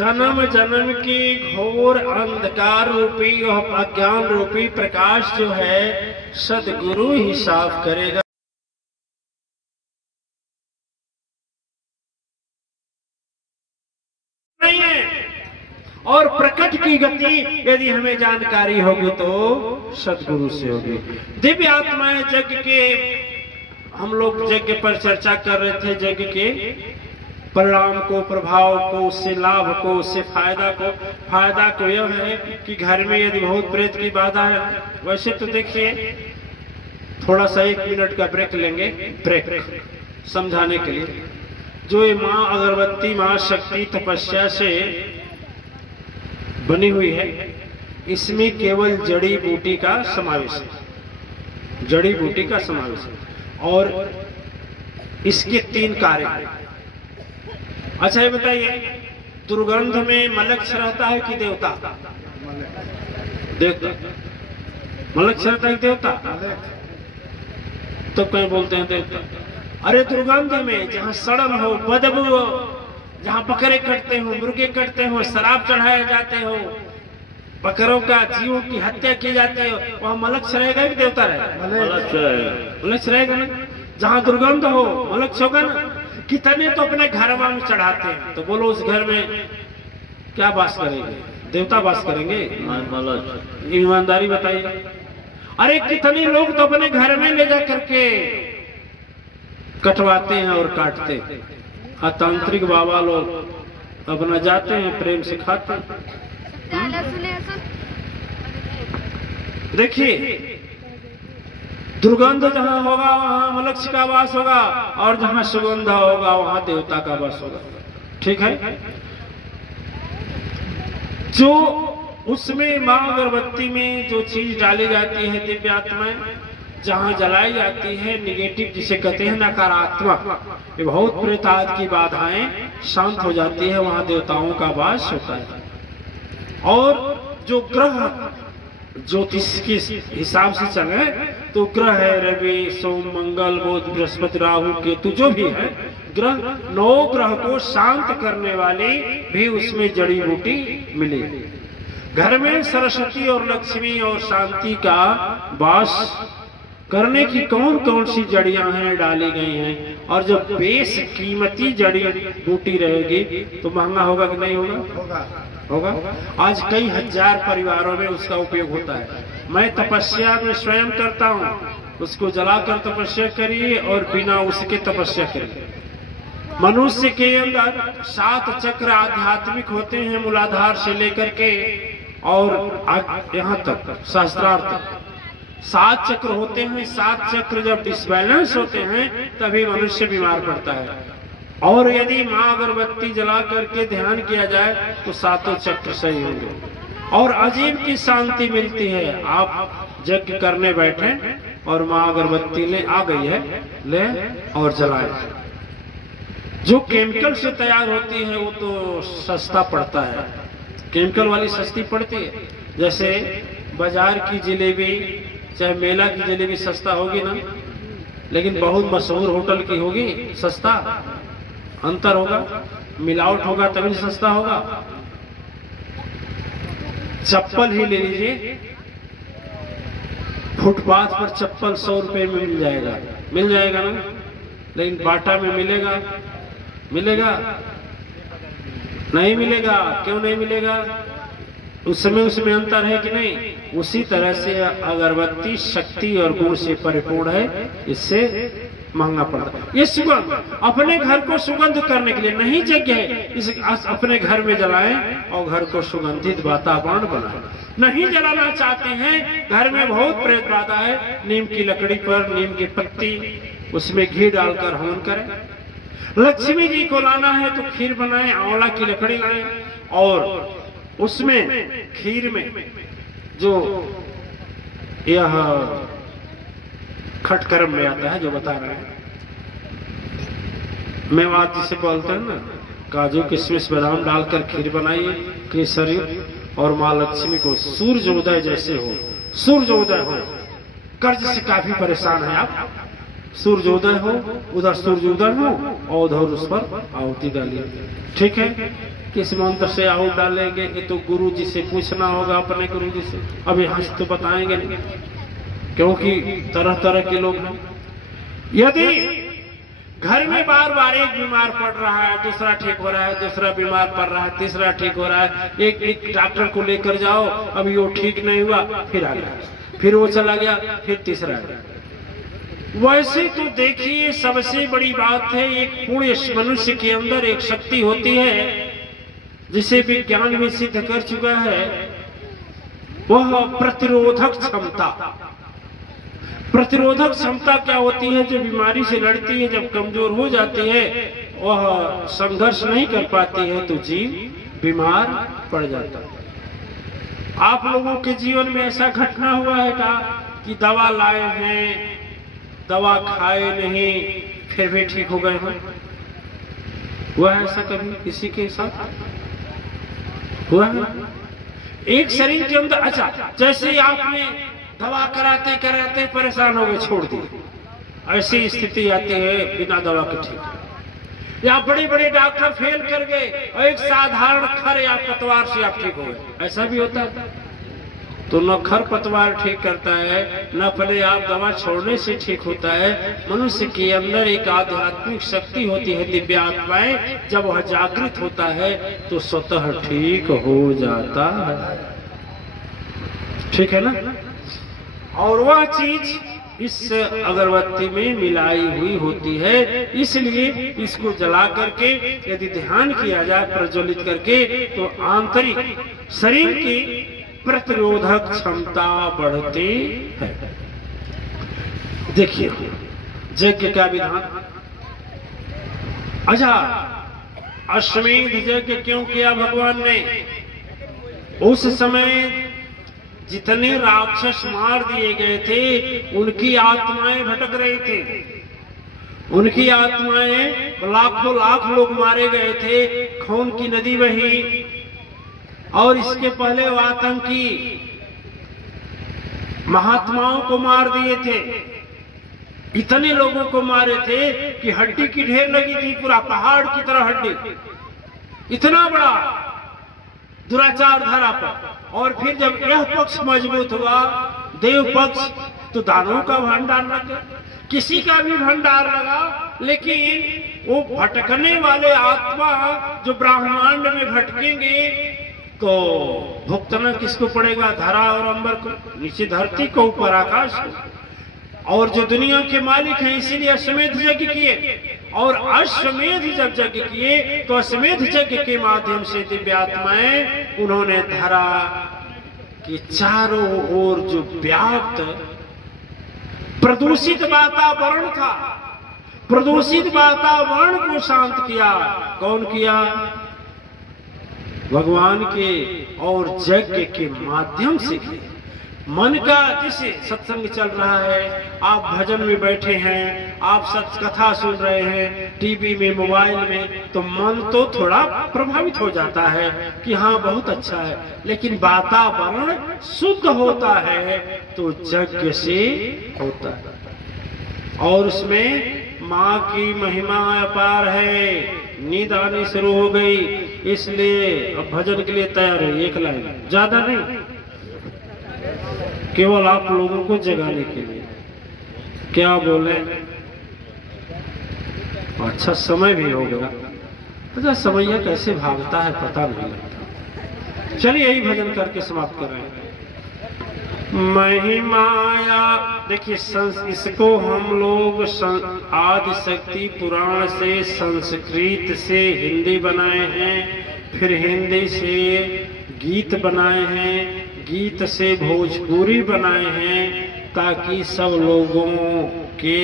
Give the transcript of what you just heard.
जन्म जन्म की घोर अंधकार रूपी और अज्ञान रूपी प्रकाश जो है सदगुरु ही साफ करेगा। नहीं है। और प्रकट की गति यदि हमें जानकारी होगी तो सदगुरु से होगी। दिव्य आत्माएं यज्ञ के, हम लोग यज्ञ पर चर्चा कर रहे थे, यज्ञ के परिणाम को, प्रभाव को, उससे लाभ को, उससे फायदा को। फायदा को यह है कि घर में यदि बहुत प्रेत की बाधा है, वैसे तो देखिए थोड़ा सा 1 मिनट का ब्रेक लेंगे, ब्रेक समझाने के लिए। जो ये माँ अगरबत्ती, माँ शक्ति तपस्या से बनी हुई है, इसमें केवल जड़ी बूटी का समावेश है, जड़ी बूटी का समावेश है और इसके 3 कार्य हैं। अच्छा ये बताइए, दुर्गंध में मलक्ष रहता है कि देवता? देवता। मलक्ष रहता है कि देवता? तो कहीं बोलते हैं देवता। अरे दुर्गंध में जहाँ सड़न हो, बदबू हो, जहाँ बकरे कटते हो, मुर्गे कटते हो, शराब चढ़ाए जाते हो, बकरों का जीवों की हत्या की जाती है, वहाँ मलक्ष रहेगा कि देवता रहेगा? मलक्ष रहेगा ना। जहाँ दुर्गंध हो मलक्ष होगा ना। कितने तो अपने घर में चढ़ाते हैं, तो बोलो उस घर में क्या वास करेंगे? देवता वास करेंगे? ईमानदारी बताइए। अरे कितने लोग तो अपने घर में ले जा करके कटवाते हैं और काटते हैं। तांत्रिक बाबा लोग अपना जाते हैं, प्रेम से खाते हैं। देखिए दुर्गंध जहां होगा वहां मलक्ष का वास होगा, और जहां सुगंध होगा वहां देवता का वास होगा। ठीक है। जो उसमें मां अगरबत्ती में जो चीज डाली जाती है, दिव्य आत्माएं जहां जलाई जाती है, निगेटिव जिसे कहते हैं नकारात्मक, ये बहुत प्रेताद की बाधाएं शांत हो जाती है, वहां देवताओं का वास होता है। और जो ग्रह ज्योतिष के हिसाब से चले तो ग्रह है रवि, सोम, मंगल, बुध, बृहस्पति, राहु, केतु, जो भी है ग्रह, 9 ग्रह को शांत करने वाली भी उसमें जड़ी बूटी मिली। घर में सरस्वती और लक्ष्मी और शांति का वास करने की कौन कौन सी जड़ियां हैं डाली गई हैं। और जब बेस कीमती जड़ी बूटी रहेगी तो महंगा होगा कि नहीं होगा? होगा। आज कई हजार परिवारों में उसका उपयोग होता है। मैं तपस्या में स्वयं करता हूँ, उसको जलाकर तपस्या करिए और बिना उसके तपस्या करिए। मनुष्य के अंदर 7 चक्र आध्यात्मिक होते हैं, मूलाधार से लेकर के और यहाँ तक सहस्त्रार्थ 7 चक्र होते हैं। 7 चक्र जब डिसबैलेंस होते हैं तभी मनुष्य बीमार पड़ता है। और यदि माँ अगरबत्ती जला करके ध्यान किया जाए तो 7 चक्र सही होंगे और अजीब की शांति मिलती है। आप यज्ञ करने बैठे और माँ अगरबत्ती ले आ गई है, ले और जलाए। जो केमिकल से तैयार होती है वो तो सस्ता पड़ता है, केमिकल वाली सस्ती पड़ती है। जैसे बाजार की जलेबी, चाहे मेला की जलेबी सस्ता होगी ना, लेकिन बहुत मशहूर होटल की होगी सस्ता। अंतर होगा, मिलावट होगा तभी सस्ता होगा। चप्पल ही ले लीजिए, फुटपाथ पर चप्पल 100 रुपए में मिल जाएगा ना, लेकिन बाटा में मिलेगा? मिलेगा? नहीं मिलेगा। क्यों नहीं मिलेगा? उसमें अंतर है कि नहीं? उसी तरह से अगरबत्ती शक्ति और गुण से परिपूर्ण है, इससे महंगा पड़ता है। ये सुगंध अपने घर को सुगंध करने के लिए नहीं यज्ञ है, इस अपने घर में जलाएं और घर को सुगंधित वातावरण बनाएं। नहीं जलाना चाहते हैं, घर में बहुत प्रेत बाधा है, नीम की लकड़ी पर नीम की पत्ती, उसमें घी डालकर हवन करें। लक्ष्मी जी को लाना है तो खीर बनाएं, आंवला की लकड़ी लाएं और उसमें खीर में जो यह खटकर्म में आता है, जो बता रहे हैं, मेवात जिसे बोलते हैं ना, काजू किशमिश बादाम डालकर खीर बनाइए, केसरी, और माँ लक्ष्मी को सूर्योदय जैसे हो, सूर्योदय हो। कर्ज से काफी परेशान है आप, सूर्योदय हो, उधर सूर्योदय हो और उधर उस पर आहुति डालिए। ठीक है, किस मंत्र से आहुति डालेंगे ये तो गुरु जी से पूछना होगा, अपने गुरु जी से। अब यहाँ से तो बताएंगे नहीं, क्योंकि तरह तरह के लोग हैं। यदि घर में बार बार एक बीमार पड़ रहा है, दूसरा ठीक हो रहा है, दूसरा बीमार पड़ रहा है, तीसरा ठीक हो रहा है, एक डॉक्टर को लेकर जाओ, अभी वो ठीक नहीं हुआ, फिर आ गया, फिर वो चला गया, फिर तीसरा आ गया। वैसे तो देखिए, सबसे बड़ी बात है, एक पूर्ण मनुष्य के अंदर एक शक्ति होती है जिसे विज्ञान भी सिद्ध कर चुका है, वह प्रतिरोधक क्षमता। प्रतिरोधक क्षमता क्या होती है? जो बीमारी से लड़ती है, जब कमजोर हो जाती है, वह संघर्ष नहीं कर पाती है तो जीव बीमार पड़ जाता है। आप लोगों के जीवन में ऐसा घटना हुआ है क्या कि दवा लाए हैं, दवा खाए नहीं, फिर भी ठीक हो गए हैं? हुआ है ऐसा कभी किसी के साथ? हुआ है? एक शरीर के अंदर, अच्छा, जैसे आपने दवा कराते कराते परेशान हो गए, छोड़ दी, ऐसी स्थिति आती है बिना दवा के ठीक। या बड़े बड़े डॉक्टर फेल कर गए और एक साधारण खर या पतवार से आप ठीक हो गए, ऐसा भी होता है। तो न खर पतवार ठीक करता है, न पहले आप दवा छोड़ने से ठीक होता है। मनुष्य के अंदर एक आध्यात्मिक शक्ति होती है, दिव्य आत्माएं, जब वह जागृत होता है तो स्वतः ठीक हो जाता है। ठीक है ना? और वह चीज इस अगरबत्ती में मिलाई हुई होती है, इसलिए इसको जला करके यदि ध्यान किया जाए प्रज्वलित करके, तो आंतरिक शरीर की प्रतिरोधक क्षमता बढ़ती है। देखिए यज्ञ का विधान। अच्छा, अश्वमेध यज्ञ क्यों किया भगवान ने? उस समय जितने राक्षस मार दिए गए थे, उनकी आत्माएं भटक रही थी, उनकी आत्माएं, लाखों लाख लोग मारे गए थे, खून की नदी बही। और इसके पहले वो आतंकी महात्माओं को मार दिए थे, इतने लोगों को मारे थे कि हड्डी की ढेर लगी थी, पूरा पहाड़ की तरह हड्डी, इतना बड़ा दुराचार धरा पर। और फिर जब यह पक्ष मजबूत हुआ, देव पक्ष, तो दानवों का भंडार लगा, किसी का भी भंडार लगा, लेकिन वो भटकने वाले आत्मा जो ब्रह्मांड में भटकेंगे तो भुगतना किसको पड़ेगा? धरा और अंबर को, नीचे धरती को, ऊपर आकाश को। और जो दुनिया के मालिक हैं, इसीलिए अश्वमेध यज्ञ किए। और अश्वमेध जब यज्ञ किए तो अश्वमेध यज्ञ के माध्यम से दिव्य आत्माएं, उन्होंने धरा कि चारों ओर जो व्याप्त प्रदूषित वातावरण था, प्रदूषित वातावरण को शांत किया। कौन किया? भगवान के और यज्ञ के माध्यम से किया। मन का, जैसे सत्संग चल रहा है, आप भजन में बैठे हैं, आप सत्य कथा सुन रहे हैं टीवी में, मोबाइल में, तो मन तो थोड़ा प्रभावित हो जाता है कि हाँ बहुत अच्छा है, लेकिन वातावरण शुद्ध होता है तो यज्ञ से होता है। और उसमें माँ की महिमा अपार है। नींद आनी शुरू हो गई, इसलिए अब भजन के लिए तैयार है। एक लाइन, ज्यादा नहीं, केवल आप लोगों को जगाने के लिए। क्या बोले? अच्छा समय भी हो गया। अच्छा, समय कैसे भागता है पता नहीं लगता। चलिए यही भजन करके समाप्त कर रहे हैं। महिमाया, देखिए इसको हम लोग आदि शक्ति पुराण से, संस्कृत से हिंदी बनाए हैं, फिर हिंदी से गीत बनाए हैं, गीत से भोजपुरी बनाए हैं, ताकि सब लोगों के